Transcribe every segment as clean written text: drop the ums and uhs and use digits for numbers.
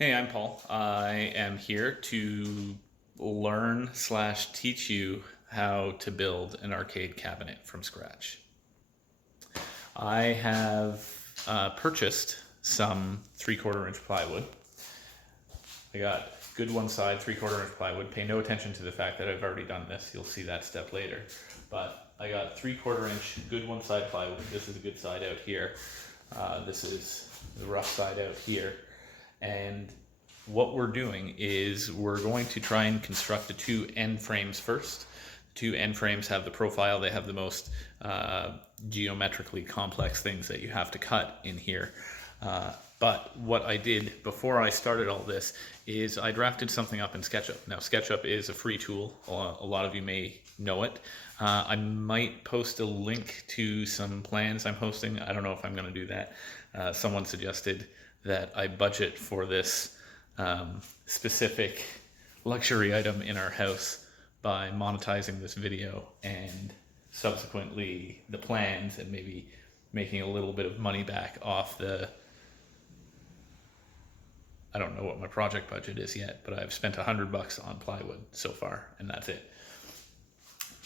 Hey, I'm Paul. I am here to learn slash teach you how to build an arcade cabinet from scratch. I have purchased some 3/4 inch plywood. I got good one side 3/4 inch plywood. Pay no attention to the fact that I've already done this. You'll see that step later. But I got 3/4 inch good one side plywood. This is a good side out here. This is the rough side out here. And what we're doing is we're going to try and construct the two end frames first. The two end frames have the profile, they have the most geometrically complex things that you have to cut in here. But what I did before I started all this is I drafted something up in SketchUp. Now SketchUp is a free tool, a lot of you may know it. I might post a link to some plans I'm hosting. I don't know if I'm going to do that. Someone suggested that I budget for this specific luxury item in our house by monetizing this video and subsequently the plans, and maybe making a little bit of money back off the, I don't know what my project budget is yet, but I've spent $100 on plywood so far, and that's it.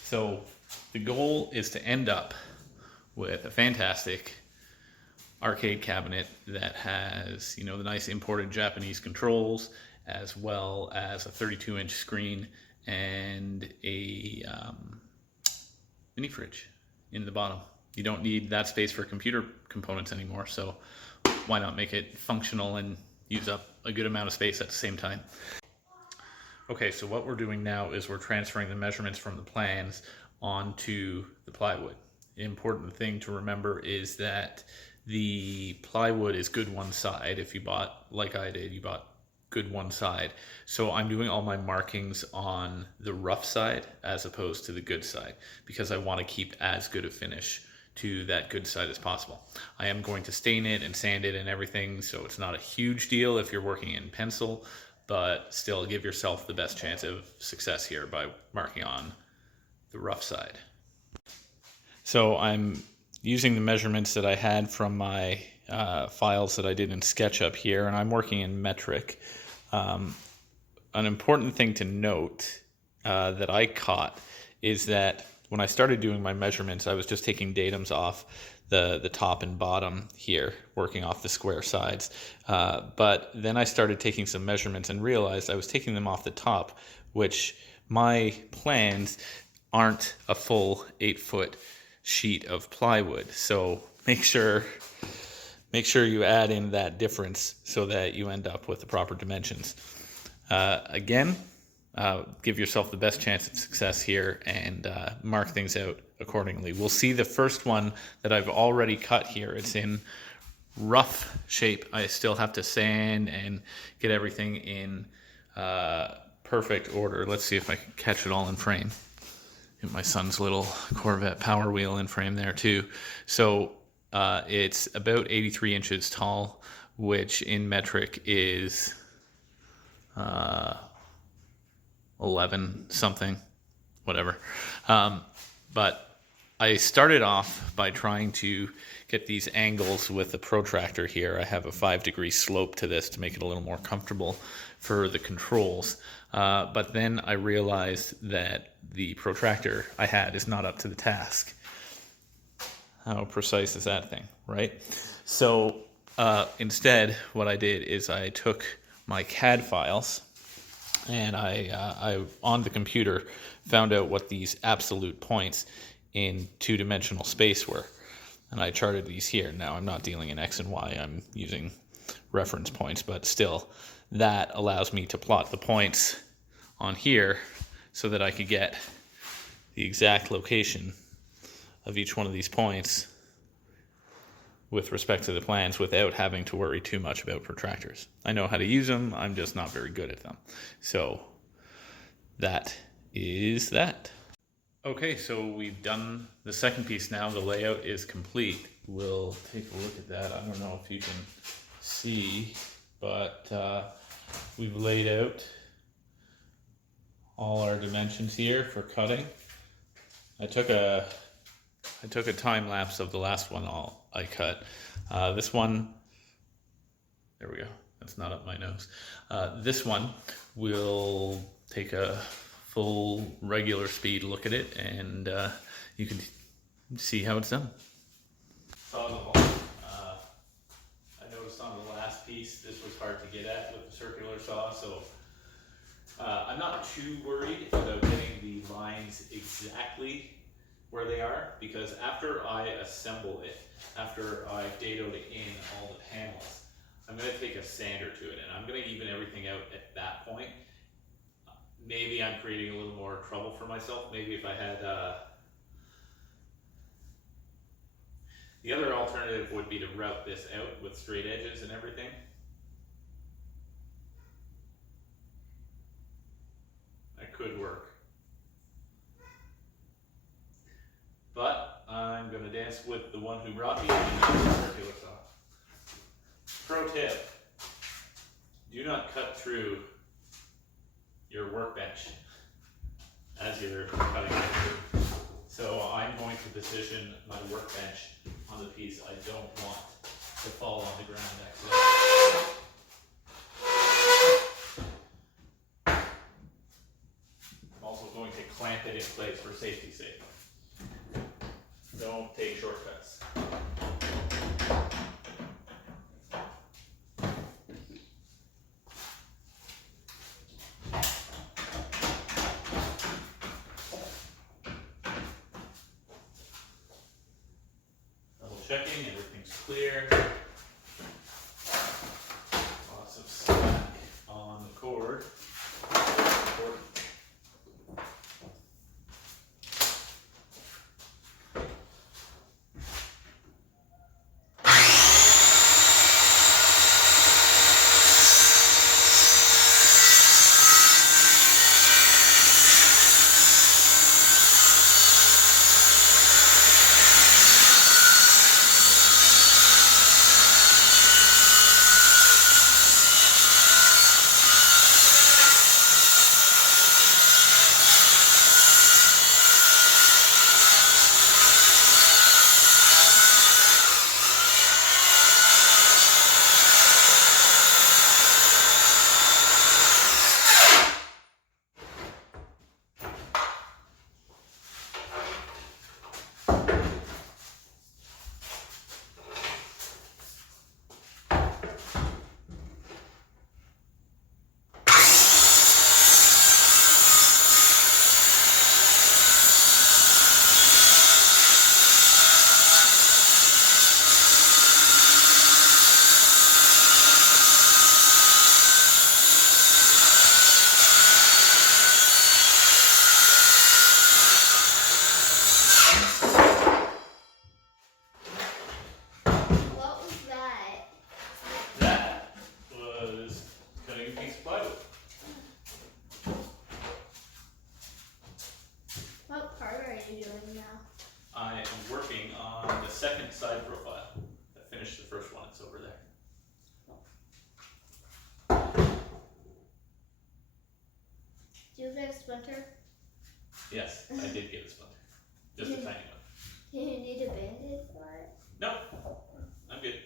So the goal is to end up with a fantastic arcade cabinet that has, the nice imported Japanese controls, as well as a 32-inch screen and a mini fridge in the bottom. You don't need that space for computer components anymore, so why not make it functional and use up a good amount of space at the same time? Okay, so what we're doing now is we're transferring the measurements from the plans onto the plywood. The important thing to remember is that the plywood is good one side. If you bought, like I did, you bought good one side. So I'm doing all my markings on the rough side as opposed to the good side, because I want to keep as good a finish to that good side as possible. I am going to stain it and sand it and everything, so it's not a huge deal if you're working in pencil, but still give yourself the best chance of success here by marking on the rough side. So I'm using the measurements that I had from my files that I did in SketchUp here, and I'm working in metric. An important thing to note that I caught is that when I started doing my measurements, I was just taking datums off the top and bottom here, working off the square sides. But then I started taking some measurements and realized I was taking them off the top, which my plans aren't a full 8-foot sheet of plywood. So make sure you add in that difference so that you end up with the proper dimensions. Again, give yourself the best chance of success here and mark things out accordingly. We'll see the first one that I've already cut here. It's in rough shape. I still have to sand and get everything in perfect order. Let's see if I can catch it all in frame. Get my son's little Corvette Power Wheel in frame there too. So it's about 83 inches tall, which in metric is 11 something, whatever. But I started off by trying to get these angles with the protractor here. I have a 5-degree slope to this to make it a little more comfortable for the controls. But then I realized that the protractor I had is not up to the task. How precise is that thing, right? So instead, what I did is I took my CAD files and I on the computer found out what these absolute points in 2-dimensional space were. And I charted these here. Now I'm not dealing in X and Y, I'm using reference points, but still that allows me to plot the points on here so that I could get the exact location of each one of these points with respect to the plans without having to worry too much about protractors. I know how to use them, I'm just not very good at them. So that is that. Okay, so we've done the second piece now. The layout is complete. We'll take a look at that. I don't know if you can see, but we've laid out all our dimensions here for cutting. I took a time lapse of the last one I cut. This one, there we go. that's not up my nose. This one will take a full regular speed look at it, and you can see how it's done. Saw the hole. I noticed on the last piece this was hard to get at with the circular saw, so I'm not too worried about getting the lines exactly where they are, because after I assemble it, after I've dadoed in all the panels, I'm going to take a sander to it and I'm going to even everything out at that point. Maybe I'm creating a little more trouble for myself. Maybe if I had the other alternative would be to route this out with straight edges and everything. That could work. But I'm going to dance with the one who brought me the circular saw. Pro tip: do not cut through your workbench as you're cutting it. So I'm going to position my workbench on the piece I don't want to fall on the ground accidentally. I'm also going to clamp it in place for safety's sake. Don't take shortcuts. Double checking, everything's clear. Lots of slack on the cord. I am working on the second side profile. I finished the first one, it's over there. Do you get a splinter? Yes, I did get a splinter. Just a tiny one. Do you need a band-aid for it? No, I'm good.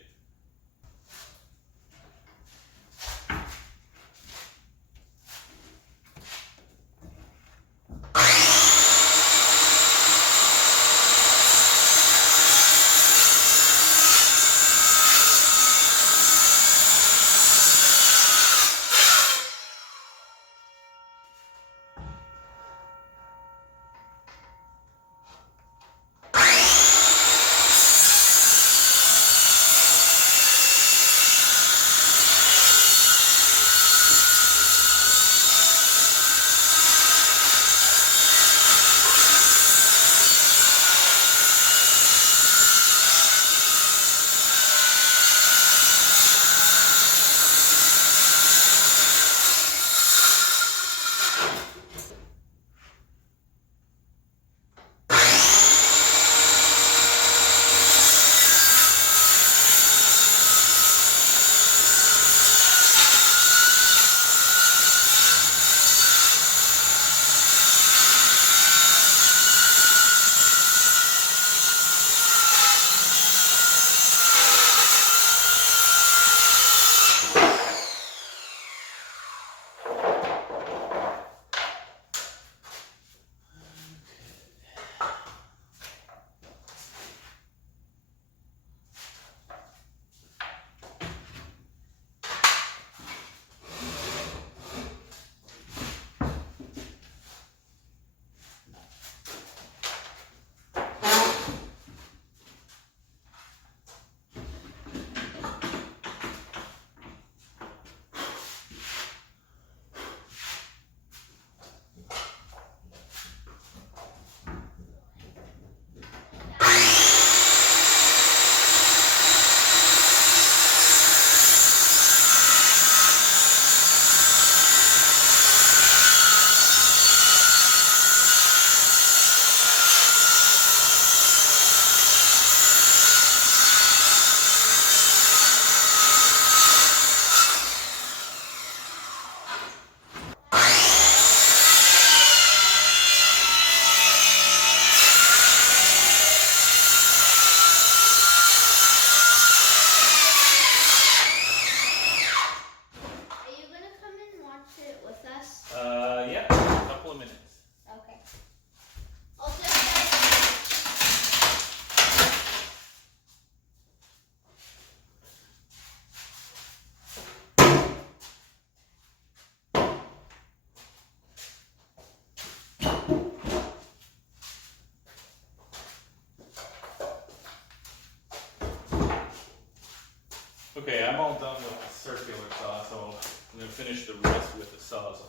Okay, I'm all done with the circular saw, so I'm going to finish the rest with the sawzall.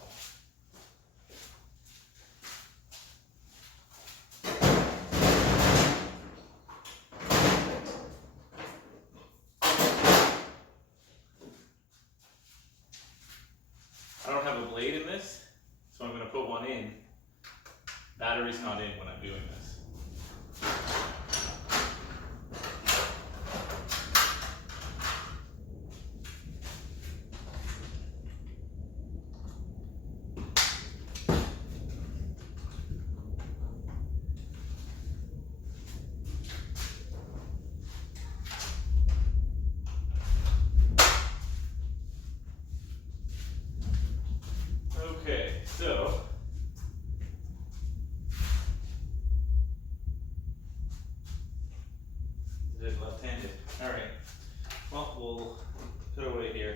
I don't have a blade in this, so I'm going to put one in. Battery's not in when I'm doing this. Okay, so is it left-handed? All right. Well, we'll put it away here.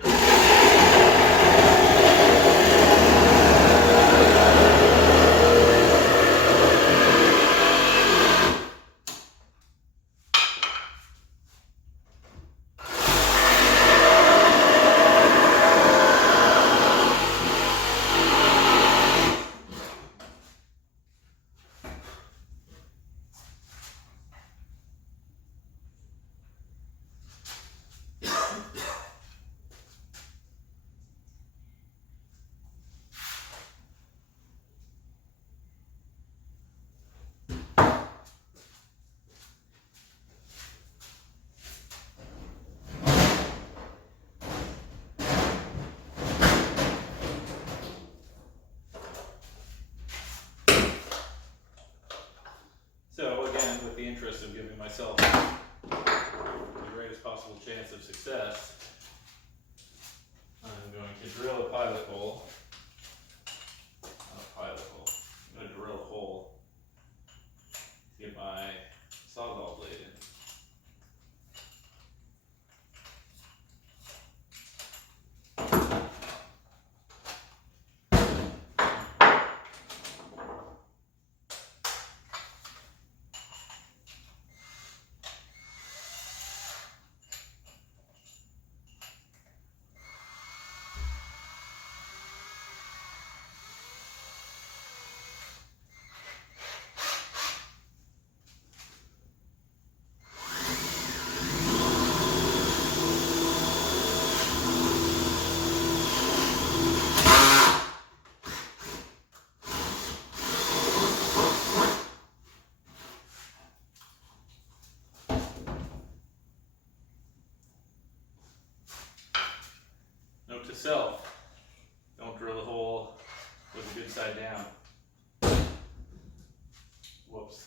So again, with the interest of giving myself the greatest possible chance of success, I'm going to drill a pilot hole. Not a pilot hole. I'm going to drill a hole to get my sawzall blade in. Note to self, don't drill a hole with a good side down. Whoops.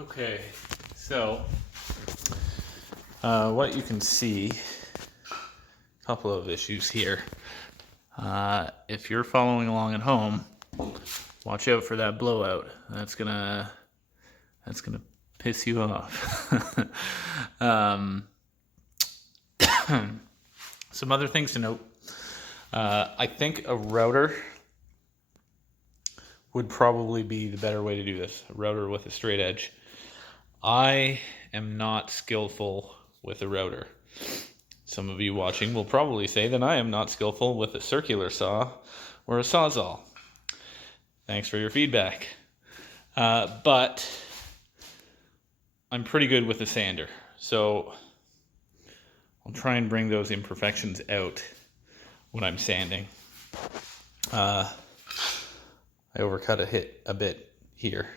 Okay, so what you can see, a couple of issues here. If you're following along at home, watch out for that blowout. That's gonna piss you off. Some other things to note. I think a router would probably be the better way to do this. A router with a straight edge. I am not skillful with a router. Some of you watching will probably say that I am not skillful with a circular saw or a sawzall. Thanks for your feedback. But I'm pretty good with a sander. So I'll try and bring those imperfections out when I'm sanding. I overcut a bit here.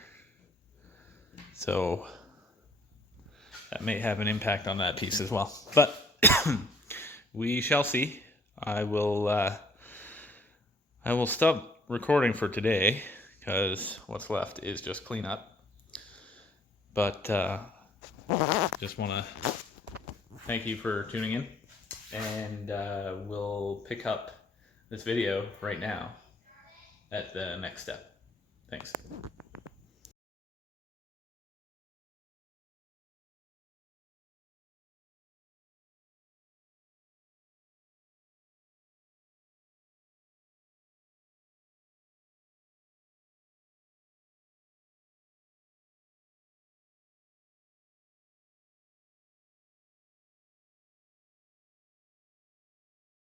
So that may have an impact on that piece as well. But we shall see. I will stop recording for today because what's left is just cleanup. But just want to thank you for tuning in, and we'll pick up this video right now at the next step. Thanks.